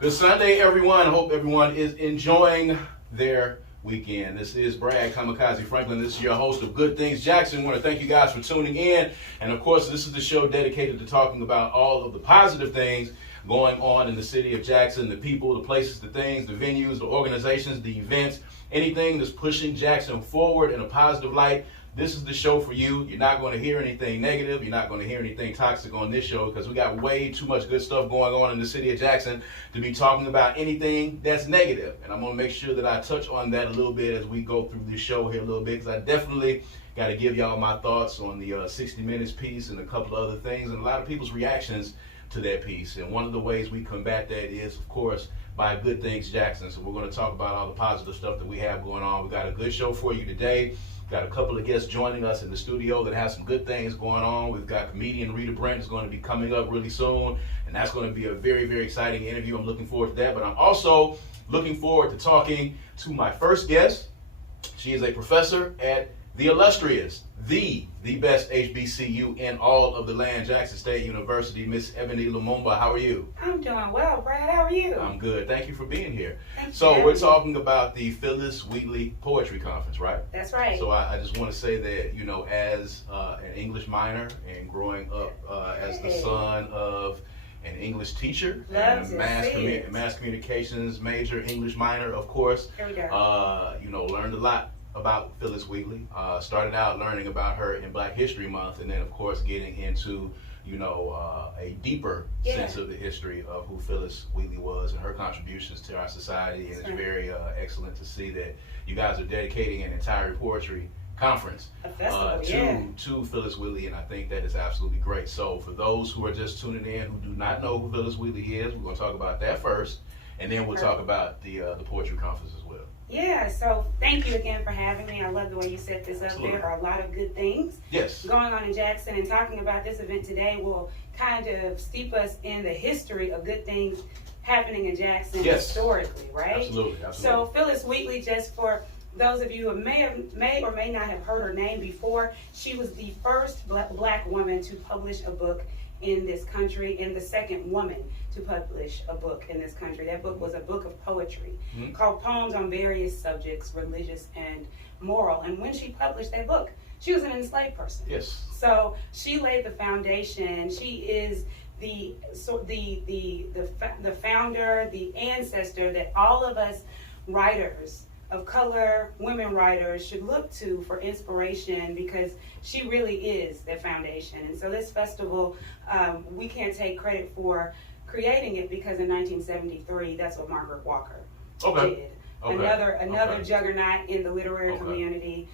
Good Sunday, everyone. Hope everyone is enjoying their weekend. This is Brad Kamikaze Franklin. This is your host of Good Things Jackson. I want to thank you guys for tuning in. And of course, this is the show dedicated to talking about all of the positive things going on in the city of Jackson, the people, the places, the things, the venues, the organizations, the events, anything that's pushing Jackson forward in a positive light. This is the show for you. You're not going to hear anything negative. You're not going to hear anything toxic on this show because we got way too much good stuff going on in the city of Jackson to be talking about anything that's negative. And I'm going to make sure that I touch on that a little bit as we go through this show here a little bit, because I definitely got to give y'all my thoughts on the 60 Minutes piece and a couple of other things and a lot of people's reactions to that piece. And one of the ways we combat that is, of course, by Good Things Jackson. So we're going to talk about all the positive stuff that we have going on. We got a good show for you today. Got a couple of guests joining us in the studio that have some good things going on. We've got comedian Rita Brent is going to be coming up really soon, and that's going to be a very, very exciting interview. I'm looking forward to that, but I'm also looking forward to talking to my first guest. She is a professor at the illustrious, the best HBCU in all of the land, Jackson State University, Miss Ebony Lumumba. How are you? I'm doing well, Brad. How are you? I'm good. Thank you for being here. So we're talking about the Phyllis Wheatley Poetry Conference, right? That's right. So I just want to say that, you know, as an English minor and growing up as the son of an English teacher and a mass communications major, English minor, of course, Here we go. you know, learned a lot about Phyllis Wheatley. Started out learning about her in Black History Month, and then of course getting into, you know, a deeper sense of the history of who Phyllis Wheatley was and her contributions to our society. And it's very excellent to see that you guys are dedicating an entire poetry conference to Phyllis Wheatley, and I think that is absolutely great. So for those who are just tuning in who do not know who Phyllis Wheatley is, we're going to talk about that first, and then we'll talk about the poetry conference as well. Yeah, so thank you again for having me. I love the way you set this up. Absolutely. There are a lot of good things going on in Jackson, and talking about this event today will kind of steep us in the history of good things happening in Jackson historically, right? Absolutely. So Phyllis Wheatley, just for those of you who may or may not have heard her name before, she was the first black woman to publish a book in this country, and the second woman to publish a book in this country. That book was a book of poetry called Poems on Various Subjects, Religious and Moral. And when she published that book, she was an enslaved person. Yes. So she laid the foundation. She is the founder, the ancestor that all of us writers of color, women writers, should look to for inspiration, because she really is that foundation. And so this festival, we can't take credit for creating it, because in 1973, that's what Margaret Walker did. Another juggernaut in the literary community.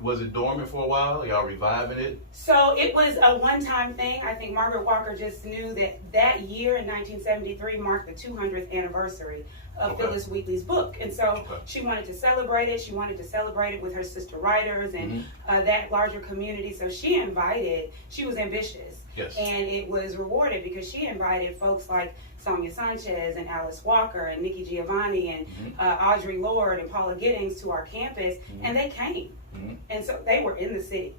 Was it dormant for a while? Y'all reviving it? So it was a one-time thing. I think Margaret Walker just knew that year in 1973 marked the 200th anniversary of Phyllis Wheatley's book. And so she wanted to celebrate it. She wanted to celebrate it with her sister writers and that larger community. So she was ambitious. Yes. And it was rewarded, because she invited folks like Sonia Sanchez and Alice Walker and Nikki Giovanni and Audre Lorde and Paula Giddings to our campus, and they came. And so they were in the city,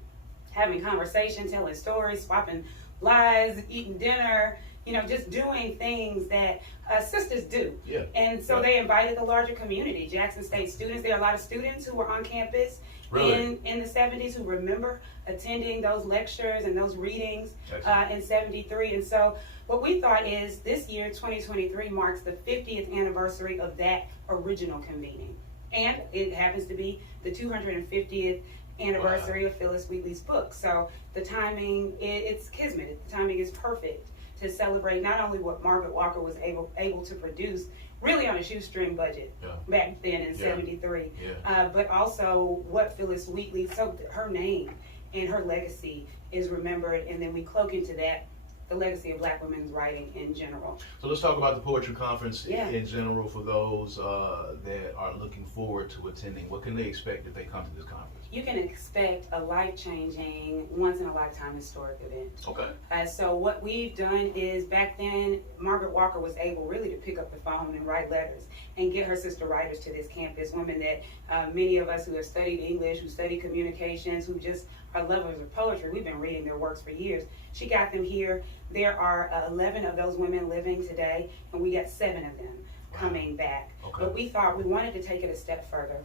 having conversation, telling stories, swapping lies, eating dinner, you know, just doing things that sisters do. Yeah. And so they invited the larger community, Jackson State students. There are a lot of students who were on campus in the 70s who remember attending those lectures and those readings in 73. And so what we thought is, this year, 2023, marks the 50th anniversary of that original convening. And it happens to be the 250th anniversary of Phyllis Wheatley's book. So the timing, it's kismet. The timing is perfect to celebrate not only what Margaret Walker was able to produce, really on a shoestring budget back then in 73, but also what Phyllis Wheatley, so her name and her legacy is remembered, and then we cloak into that the legacy of Black women's writing in general. So let's talk about the Poetry Conference in general for those that are looking forward to attending. What can they expect if they come to this conference? You can expect a life-changing, once-in-a-lifetime historic event. Okay. So what we've done is, back then, Margaret Walker was able really to pick up the phone and write letters and get her sister writers to this campus, women that many of us who have studied English, who study communications, who just are lovers of poetry. We've been reading their works for years. She got them here. There are 11 of those women living today, and we got 7 of them coming back. Okay. But we thought we wanted to take it a step further,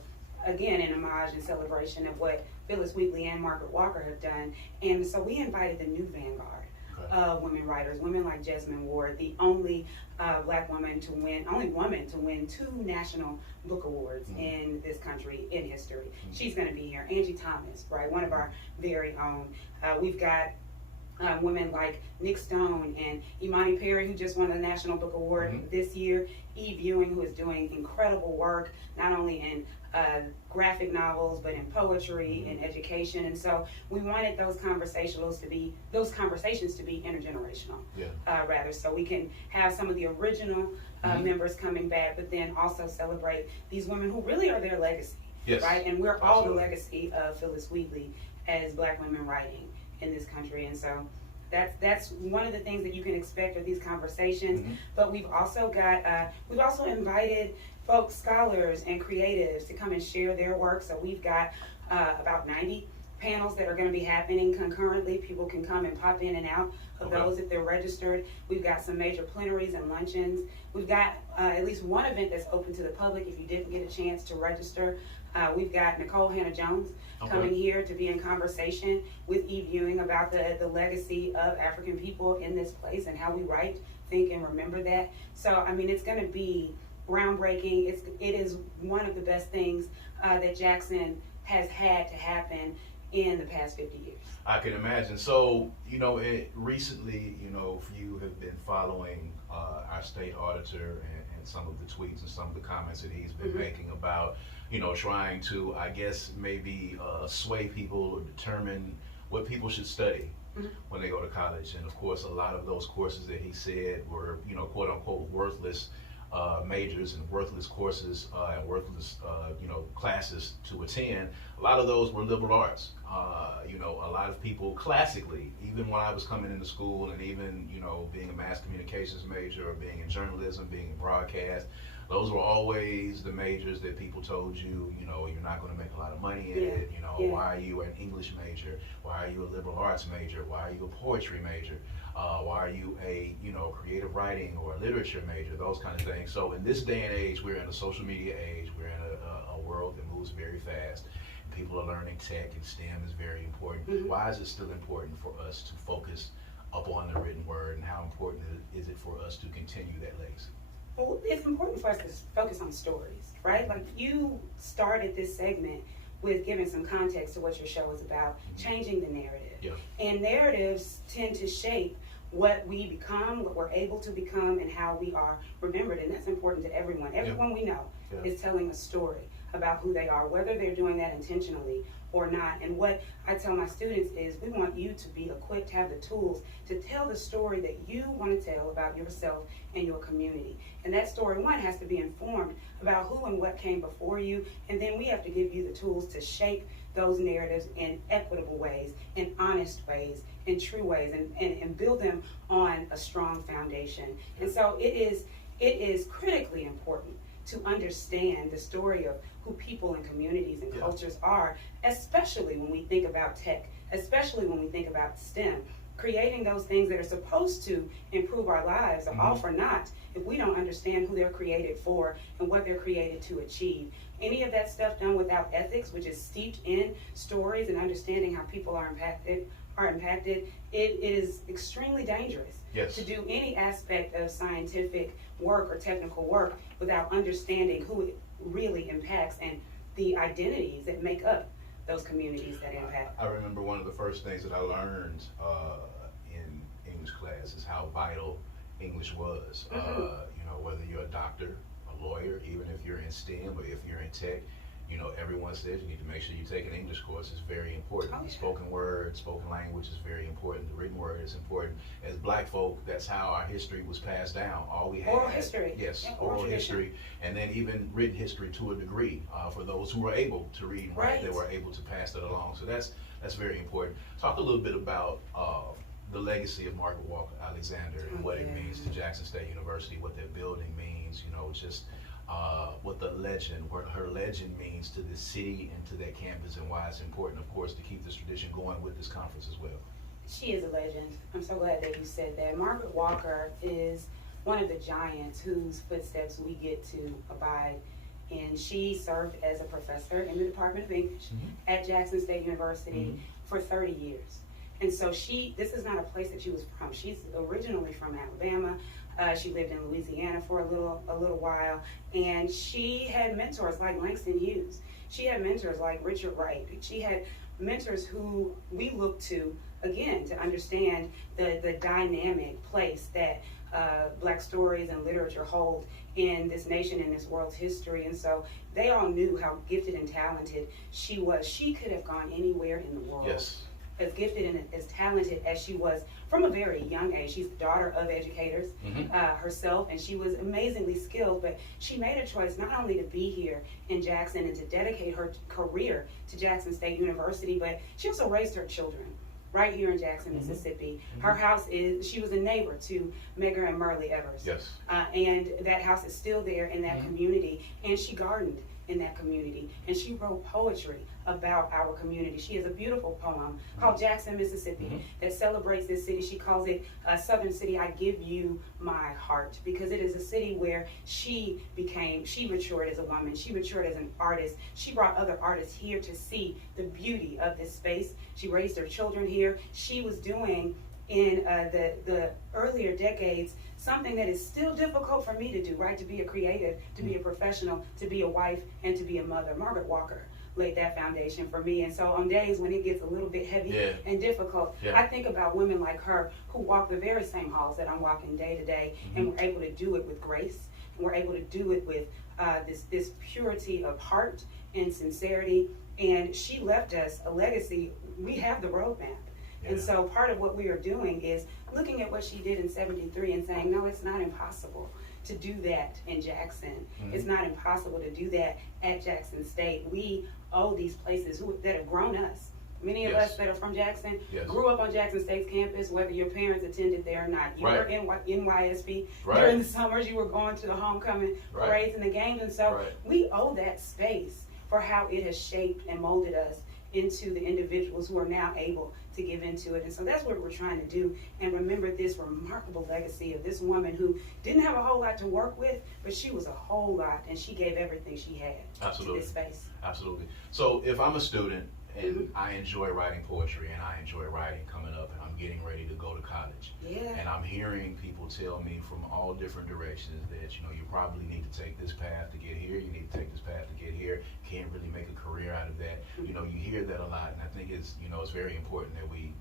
again in homage and celebration of what Phyllis, Wheatley, and Margaret Walker have done. And so we invited the new vanguard of women writers, women like Jesmyn Ward, the only black woman to win, only woman to win 2 national book awards in this country in history. She's going to be here. Angie Thomas, right, one of our very own. We've got women like Nick Stone and Imani Perry, who just won the National Book Award this year. Eve Ewing, who is doing incredible work, not only in graphic novels, but in poetry and education. And so we wanted those conversations to be intergenerational, rather, so we can have some of the original members coming back, but then also celebrate these women who really are their legacy, right? And we're all the legacy of Phyllis Wheatley as black women writing in this country. And so that's one of the things that you can expect of these conversations. But we've also got we've also invited folks, scholars and creatives to come and share their work. So we've got about 90 panels that are going to be happening concurrently. People can come and pop in and out of those if they're registered. We've got some major plenaries and luncheons. We've got at least one event that's open to the public if you didn't get a chance to register. We've got Nicole Hannah-Jones coming here to be in conversation with Eve Ewing about the legacy of African people in this place and how we write, think, and remember that. So, I mean, it's going to be groundbreaking. It is one of the best things that Jackson has had to happen in the past 50 years. I can imagine. So, recently, if you have been following our state auditor and some of the tweets and some of the comments that he's been making about, trying to, I guess, maybe sway people or determine what people should study when they go to college. And of course, a lot of those courses that he said were, quote unquote, worthless majors and worthless courses and worthless, classes to attend. A lot of those were liberal arts. A lot of people classically, even when I was coming into school and even, being a mass communications major or being in journalism, being in broadcast, those were always the majors that people told you, you're not going to make a lot of money in it. Why are you an English major? Why are you a liberal arts major? Why are you a poetry major? Why are you a, creative writing or a literature major? Those kind of things. So in this day and age, we're in a social media age. We're in a world that moves very fast. People are learning tech, and STEM is very important. Why is it still important for us to focus upon the written word, and how important is it for us to continue that legacy? Well, it's important for us to focus on stories, right? Like, you started this segment with giving some context to what your show is about, changing the narrative. And narratives tend to shape what we become, what we're able to become, and how we are remembered. And that's important to everyone. Everyone we know is telling a story about who they are, whether they're doing that intentionally or not. And what I tell my students is, we want you to be equipped, have the tools to tell the story that you want to tell about yourself and your community. And that story, one, has to be informed about who and what came before you, and then we have to give you the tools to shape those narratives in equitable ways, in honest ways, in true ways, and build them on a strong foundation. And so it is critically important to understand the story of who people and communities and cultures are, especially when we think about tech, especially when we think about STEM. Creating those things that are supposed to improve our lives are all for naught if we don't understand who they're created for and what they're created to achieve. Any of that stuff done without ethics, which is steeped in stories and understanding how people are impacted, it is extremely dangerous to do any aspect of scientific work or technical work without understanding who it really impacts and the identities that make up those communities that impact. I remember one of the first things that I learned in English class is how vital English was. Whether you're a doctor, a lawyer, even if you're in STEM or if you're in tech, everyone says you need to make sure you take an English course. It's very important. The spoken word, spoken language is very important. The written word is important. As black folk, that's how our history was passed down. All we had. Oral history. Yes, oral history. And then even written history to a degree for those who were able to read and write, they were able to pass that along. So that's very important. Talk a little bit about the legacy of Margaret Walker Alexander and what it means to Jackson State University, what that building means, just what her legend means to this city and to that campus, and why it's important, of course, to keep this tradition going with this conference as well. She is a legend. I'm so glad that you said that. Margaret Walker is one of the giants whose footsteps we get to abide. And she served as a professor in the Department of English at Jackson State University for 30 years. And so this is not a place that she was from. She's originally from Alabama. She lived in Louisiana for a little while. And she had mentors like Langston Hughes. She had mentors like Richard Wright. She had mentors who we look to, again, to understand the dynamic place that Black stories and literature hold in this nation and this world's history. And so they all knew how gifted and talented she was. She could have gone anywhere in the world. Yes. As gifted and as talented as she was from a very young age. She's the daughter of educators herself, and she was amazingly skilled, but she made a choice not only to be here in Jackson and to dedicate her career to Jackson State University, but she also raised her children right here in Jackson, Mississippi. Her house she was a neighbor to Medgar and Merle Evers. Yes. And that house is still there in that community, and she gardened in that community, and she wrote poetry about our community. She has a beautiful poem called Jackson, Mississippi that celebrates this city. She calls it Southern City, I Give You My Heart, because it is a city where she matured as a woman, she matured as an artist. She brought other artists here to see the beauty of this space. She raised her children here. She was doing in the earlier decades something that is still difficult for me to do, right? To be a creative, to be a professional, to be a wife, and to be a mother. Margaret Walker laid that foundation for me. And so on days when it gets a little bit heavy and difficult, I think about women like her who walk the very same halls that I'm walking day to day, and we're able to do it with grace, and we're able to do it with this purity of heart and sincerity. And she left us a legacy. We have the roadmap. And so part of what we are doing is looking at what she did in '73 and saying, no, it's not impossible to do that in Jackson. It's not impossible to do that at Jackson State. We owe these places that have grown us. Many of us that are from Jackson grew up on Jackson State's campus, whether your parents attended there or not. You were in NYSP. During the summers, you were going to the homecoming parades and the games. And so we owe that space for how it has shaped and molded us into the individuals who are now able to give into it. And so that's what we're trying to do, and remember this remarkable legacy of this woman who didn't have a whole lot to work with, but she was a whole lot, and she gave everything she had to this space. Absolutely. So if I'm a student and I enjoy writing poetry, and I enjoy writing coming up, and I'm getting ready to go to college, and I'm hearing people tell me from all different directions that, you probably need to take this path to get here, you need to take this path to get here, can't really make a career out of that. You hear that a lot, and I think it's very important that we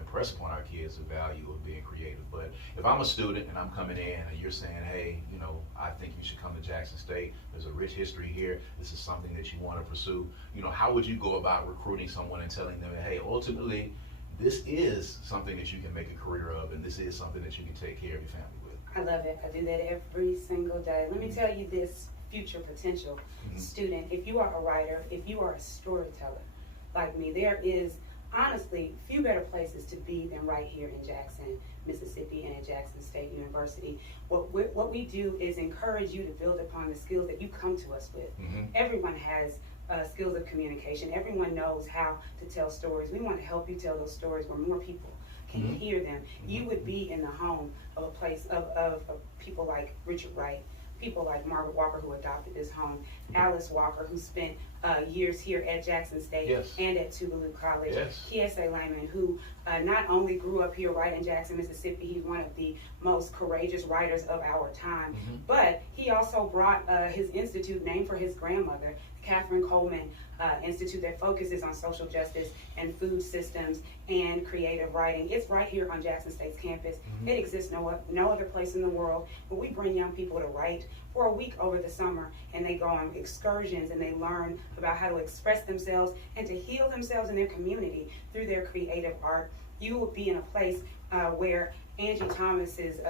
impress upon our kids the value of being creative. But if I'm a student and I'm coming in and you're saying, hey, I think you should come to Jackson State, there's a rich history here, this is something that you want to pursue, how would you go about recruiting someone and telling them, hey, ultimately this is something that you can make a career of, and this is something that you can take care of your family with? I love it. I do that every single day. Let me tell you this, future potential student, if you are a writer, if you are a storyteller like me, there is honestly few better places to be than right here in Jackson, Mississippi, and at Jackson State University. What we do is encourage you to build upon the skills that you come to us with. Everyone has skills of communication. Everyone knows how to tell stories. We want to help you tell those stories where more people can hear them. You would be in the home of a place of people like Richard Wright, people like Margaret Walker, who adopted this home, Alice Walker, who spent years here at Jackson State and at Tougaloo College, Kiese Layman, who not only grew up here right in Jackson, Mississippi, he's one of the most courageous writers of our time, but he also brought his institute named for his grandmother, Catherine Coleman Institute, that focuses on social justice and food systems and creative writing. It's right here on Jackson State's campus. It exists no other place in the world, but we bring young people to write for a week over the summer, and they go on excursions and they learn about how to express themselves and to heal themselves in their community through their creative art. You will be in a place where Angie Thomas's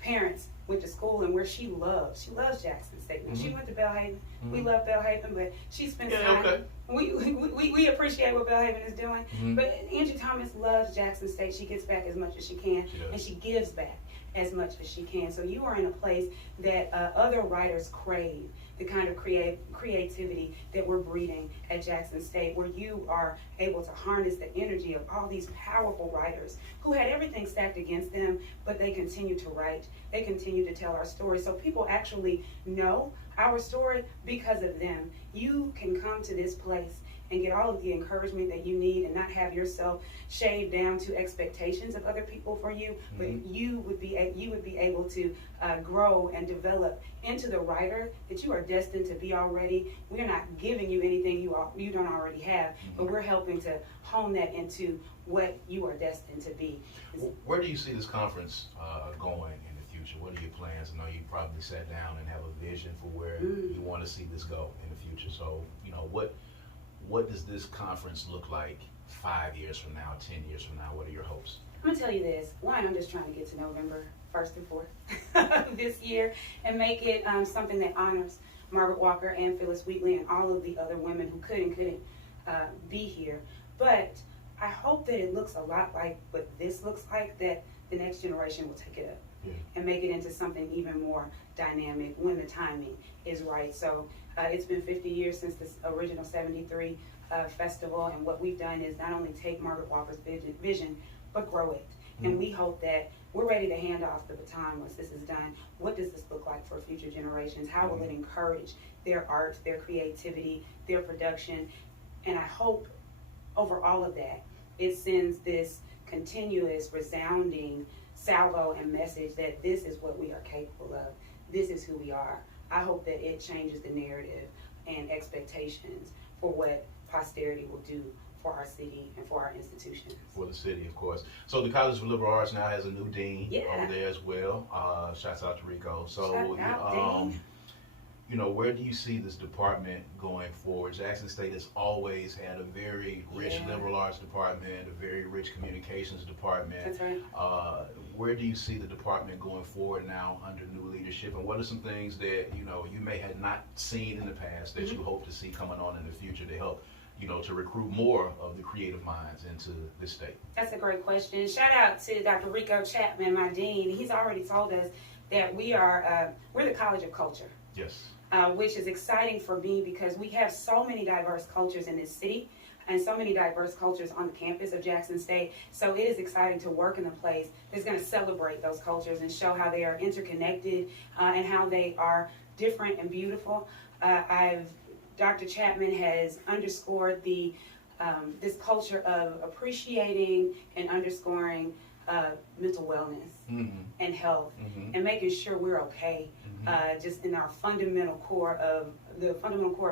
parents went to school, and where she loves Jackson State. When she went to Belhaven, we love Belhaven, but she spent time. We appreciate what Belhaven is doing, but Angie Thomas loves Jackson State. She gets back as much as she can, and she gives back as much as she can. So you are in a place that other writers crave, the kind of creativity that we're breeding at Jackson State, where you are able to harness the energy of all these powerful writers who had everything stacked against them, but they continue to write. They continue to tell our story. So people actually know our story because of them. You can come to this place and get all of the encouragement that you need and not have yourself shaved down to expectations of other people for you, but you would be able to grow and develop into the writer that you are destined to be already. We're not giving you anything you don't already have, but we're helping to hone that into what you are destined to be. Where do you see this conference going in the future? What are your plans? I know you probably sat down and have a vision for where you want to see this go in the future. So, what does this conference look like 5 years from now, 10 years from now? What are your hopes? I'm going to tell you this. One, I'm just trying to get to November 1st and 4th this year and make it something that honors Margaret Walker and Phyllis Wheatley and all of the other women who could and couldn't be here. But I hope that it looks a lot like what this looks like, that the next generation will take it up and make it into something even more dynamic when the timing is right. So it's been 50 years since this original 73 festival, and what we've done is not only take Margaret Walker's vision, but grow it. And we hope that we're ready to hand off the baton once this is done. What does this look like for future generations? How will it encourage their art, their creativity, their production? And I hope over all of that, it sends this continuous, resounding salvo and message that this is what we are capable of. This is who we are. I hope that it changes the narrative and expectations for what posterity will do for our city and for our institutions. For the city, of course. So the College of Liberal Arts now has a new dean over there as well. Shouts out to Rico. So, where do you see this department going forward? Jackson State has always had a very rich liberal arts department, a very rich communications department. That's right. Where do you see the department going forward now under new leadership? And what are some things that, you may have not seen in the past that you hope to see coming on in the future to help, to recruit more of the creative minds into this state? That's a great question. Shout out to Dr. Rico Chapman, my dean. He's already told us that we're the College of Culture. Yes. Which is exciting for me because we have so many diverse cultures in this city and so many diverse cultures on the campus of Jackson State. So it is exciting to work in a place that's going to celebrate those cultures and show how they are interconnected and how they are different and beautiful. Dr. Chapman has underscored this culture of appreciating and underscoring mental wellness and health and making sure we're okay just in our fundamental core of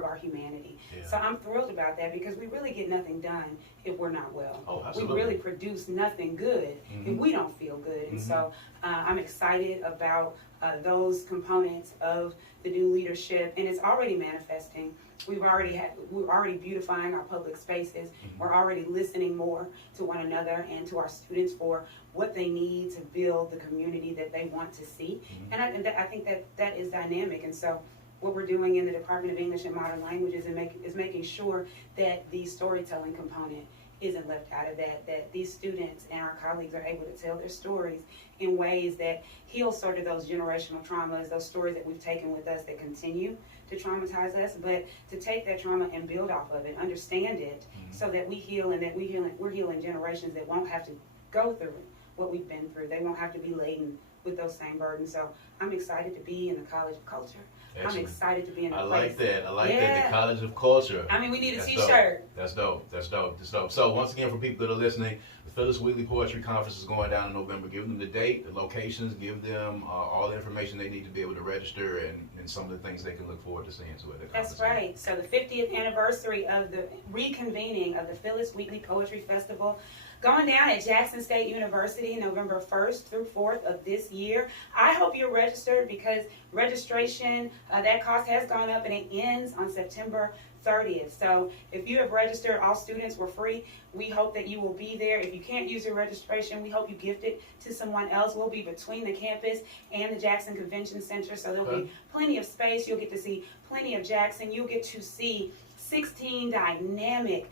our humanity. So I'm thrilled about that because we really get nothing done if we're not well. Oh, absolutely. We really produce nothing good if we don't feel good. And so I'm excited about those components of the new leadership, and it's already manifesting. We're already beautifying our public spaces. We're already listening more to one another and to our students for what they need to build the community that they want to see. And I think that is dynamic. And so what we're doing in the Department of English and Modern Languages is making sure that the storytelling component isn't left out of that these students and our colleagues are able to tell their stories in ways that heal sort of those generational traumas, those stories that we've taken with us that continue to traumatize us, but to take that trauma and build off of it, understand it, so that we heal and that we're healing generations that won't have to go through what we've been through. They won't have to be laden with those same burdens. So I'm excited to be in the College of Culture. Excellent. I'm excited to be in the I place. like that. I like that. The College of Culture. I mean, we need a t-shirt. That's dope. That's dope. That's dope. So once again, for people that are listening, the Phyllis Wheatley Poetry Conference is going down in November. Give them the date, the locations, give them all the information they need to be able to register and some of the things they can look forward to seeing to it. That's right. So the 50th anniversary of the reconvening of the Phyllis Wheatley Poetry Festival going down at Jackson State University November 1st through 4th of this year. I hope you're registered because registration, that cost has gone up and it ends on September 30th. So if you have registered, all students were free. We hope that you will be there. If you can't use your registration, we hope you gift it to someone else. We'll be between the campus and the Jackson Convention Center, so there'll be plenty of space. You'll get to see plenty of Jackson. You'll get to see 16 dynamic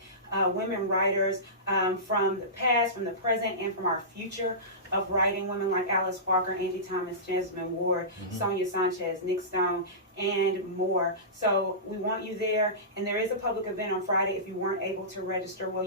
women writers from the past, from the present, and from our future of writing, women like Alice Walker, Angie Thomas, Jasmine Ward, Sonia Sanchez, Nick Stone, and more. So we want you there, and there is a public event on Friday if you weren't able to register. Well,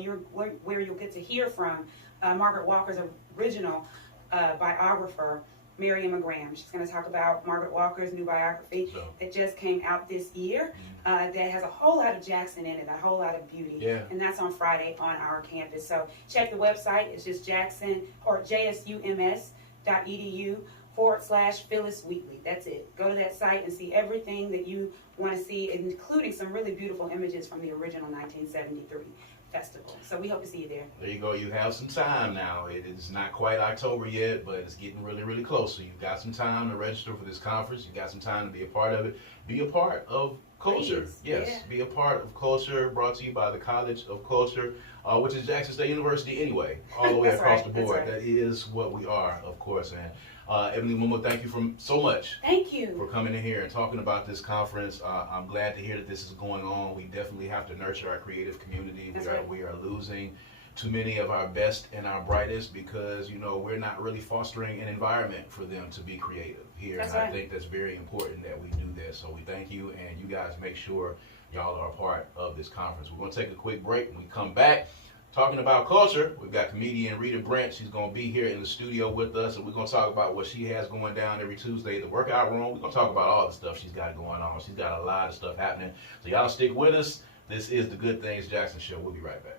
where you'll get to hear from Margaret Walker's original biographer, Miriam McGraham. She's going to talk about Margaret Walker's new biography that just came out this year that has a whole lot of Jackson in it, a whole lot of beauty. Yeah. And that's on Friday on our campus. So check the website. It's just Jackson or jsums.edu/Phyllis Wheatley. That's it. Go to that site and see everything that you want to see, including some really beautiful images from the original 1973 festival. So we hope to see you there. There you go. You have some time now. It is not quite October yet, but it's getting really, really close. So you've got some time to register for this conference. You've got some time to be a part of it. Be a part of culture. Please. Yes, Yeah. be a part of culture, brought to you by the College of Culture, which is Jackson State University anyway, all the way That's across right. the board. That's right. That is what we are, of course. And Ebony Lumumba, thank you so much. Thank you. For coming in here and talking about this conference. I'm glad to hear that this is going on. We definitely have to nurture our creative community. We are losing too many of our best and our brightest because, you know, we're not really fostering an environment for them to be creative here. That's and right. I think that's very important that we do that. So we thank you, and you guys make sure y'all are a part of this conference. We're going to take a quick break. When we come back, talking about culture, we've got comedian Rita Brent. She's going to be here in the studio with us, and we're going to talk about what she has going down every Tuesday at the workout room. We're going to talk about all the stuff she's got going on. She's got a lot of stuff happening. So y'all stick with us. This is the Good Things Jackson Show. We'll be right back.